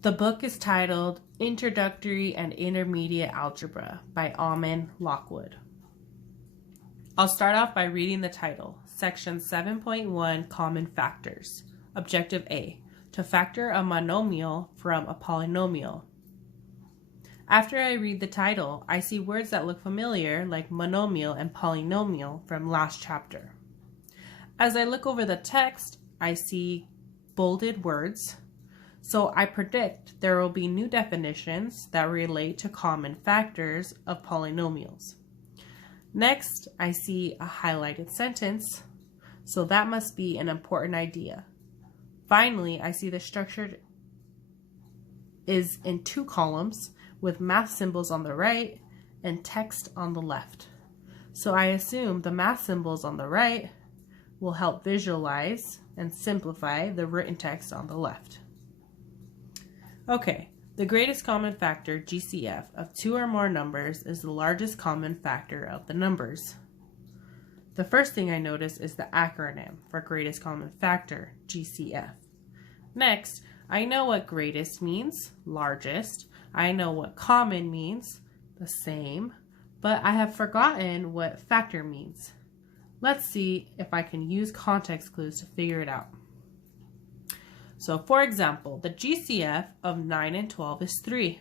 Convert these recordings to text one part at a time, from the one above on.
The book is titled Introductory and Intermediate Algebra by Almond Lockwood. I'll start off by reading the title, Section 7.1, Common Factors. Objective A, to factor a monomial from a polynomial. After I read the title, I see words that look familiar like monomial and polynomial from last chapter. As I look over the text, I see bolded words, so I predict there will be new definitions that relate to common factors of polynomials. Next, I see a highlighted sentence, so that must be an important idea. Finally, I see the structure is in two columns with math symbols on the right and text on the left. So I assume the math symbols on the right will help visualize and simplify the written text on the left. Okay, the greatest common factor, GCF, of two or more numbers is the largest common factor of the numbers. The first thing I notice is the acronym for greatest common factor, GCF. Next, I know what greatest means, largest. I know what common means, the same, but I have forgotten what factor means. Let's see if I can use context clues to figure it out. So for example, the GCF of 9 and 12 is 3.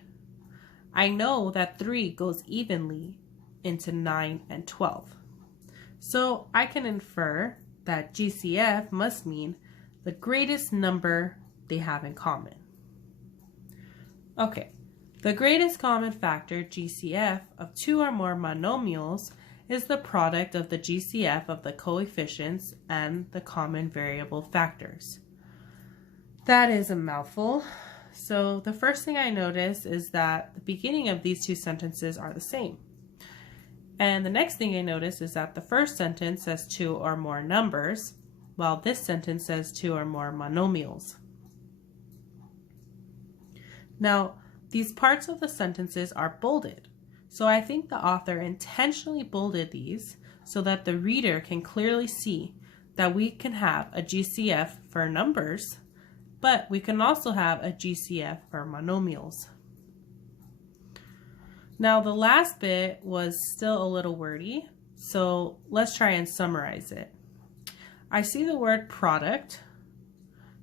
I know that 3 goes evenly into 9 and 12. So I can infer that GCF must mean the greatest number they have in common. Okay, the greatest common factor, GCF, of two or more monomials is the product of the GCF of the coefficients and the common variable factors. That is a mouthful. So the first thing I notice is that the beginning of these two sentences are the same. And the next thing I notice is that the first sentence says two or more numbers, while this sentence says two or more monomials. Now, these parts of the sentences are bolded. So I think the author intentionally bolded these so that the reader can clearly see that we can have a GCF for numbers, but we can also have a GCF for monomials. Now the last bit was still a little wordy, so let's try and summarize it. I see the word product,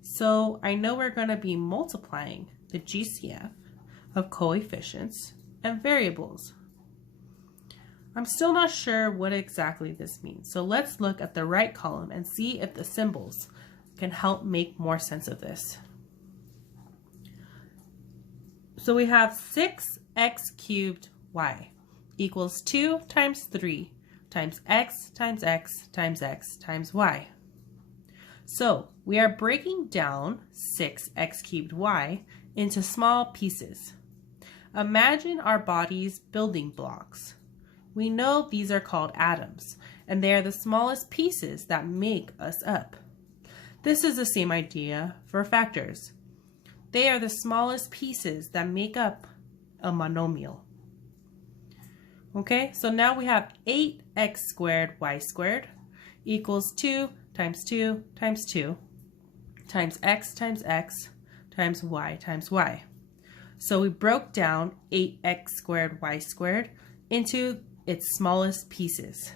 so I know we're going to be multiplying the GCF of coefficients and variables. I'm still not sure what exactly this means, so let's look at the right column and see if the symbols can help make more sense of this. So we have 6x cubed y equals 2 times 3 times x times x times x times y. So we are breaking down 6x cubed y into small pieces. Imagine our body's building blocks. We know these are called atoms, and they are the smallest pieces that make us up. This is the same idea for factors. They are the smallest pieces that make up a monomial. Okay, so now we have 8x squared y squared equals 2 times 2 times 2 times x times y. So we broke down 8x squared y squared into its smallest pieces.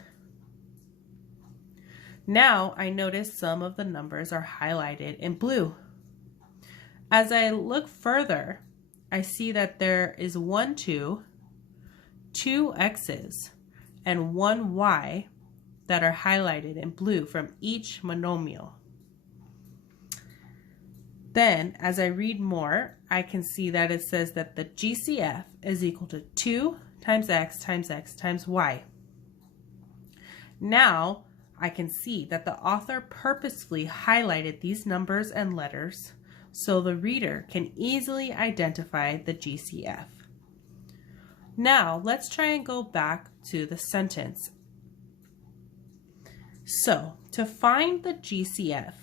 Now I notice some of the numbers are highlighted in blue. As I look further, I see that there is 1, 2 x's, and 1 y that are highlighted in blue from each monomial. Then, as I read more, I can see that it says that the GCF is equal to 2 times x times y. Now, I can see that the author purposefully highlighted these numbers and letters so the reader can easily identify the GCF. Now, let's try and go back to the sentence. So, to find the GCF,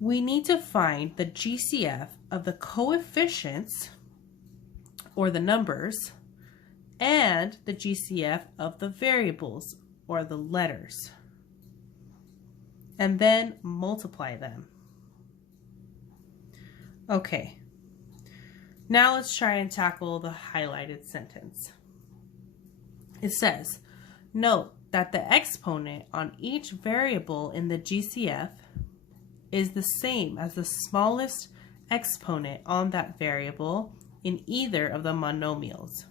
we need to find the GCF of the coefficients, or the numbers, and the GCF of the variables, or the letters, and then multiply them. Okay, now let's try and tackle the highlighted sentence. It says, note that the exponent on each variable in the GCF is the same as the smallest exponent on that variable in either of the monomials.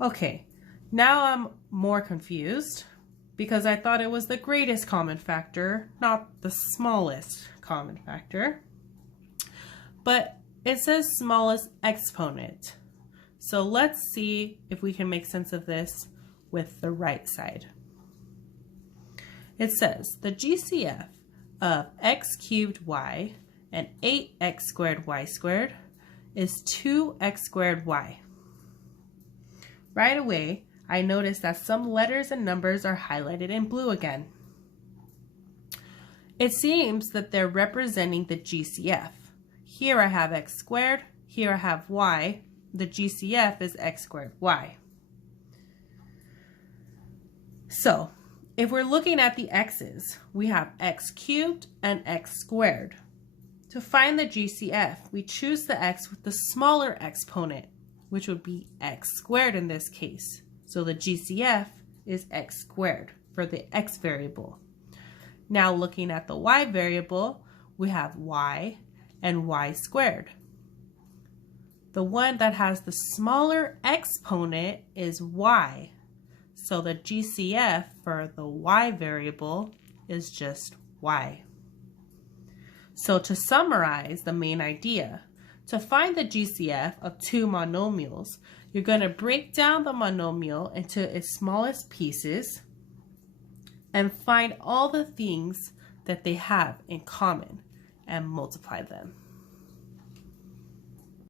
Okay, now I'm more confused because I thought it was the greatest common factor, not the smallest common factor. But it says smallest exponent. So let's see if we can make sense of this with the right side. It says the GCF of x cubed y and 8x squared y squared is 2x squared y. Right away, I notice that some letters and numbers are highlighted in blue again. It seems that they're representing the GCF. Here I have x squared, here I have y. The GCF is x squared y. So, if we're looking at the x's, we have x cubed and x squared. To find the GCF, we choose the x with the smaller exponent, which would be x squared in this case. So the GCF is x squared for the x variable. Now looking at the y variable, we have y and y squared. The one that has the smaller exponent is y. So the GCF for the y variable is just y. So to summarize the main idea, to find the GCF of two monomials, you're going to break down the monomial into its smallest pieces and find all the things that they have in common and multiply them.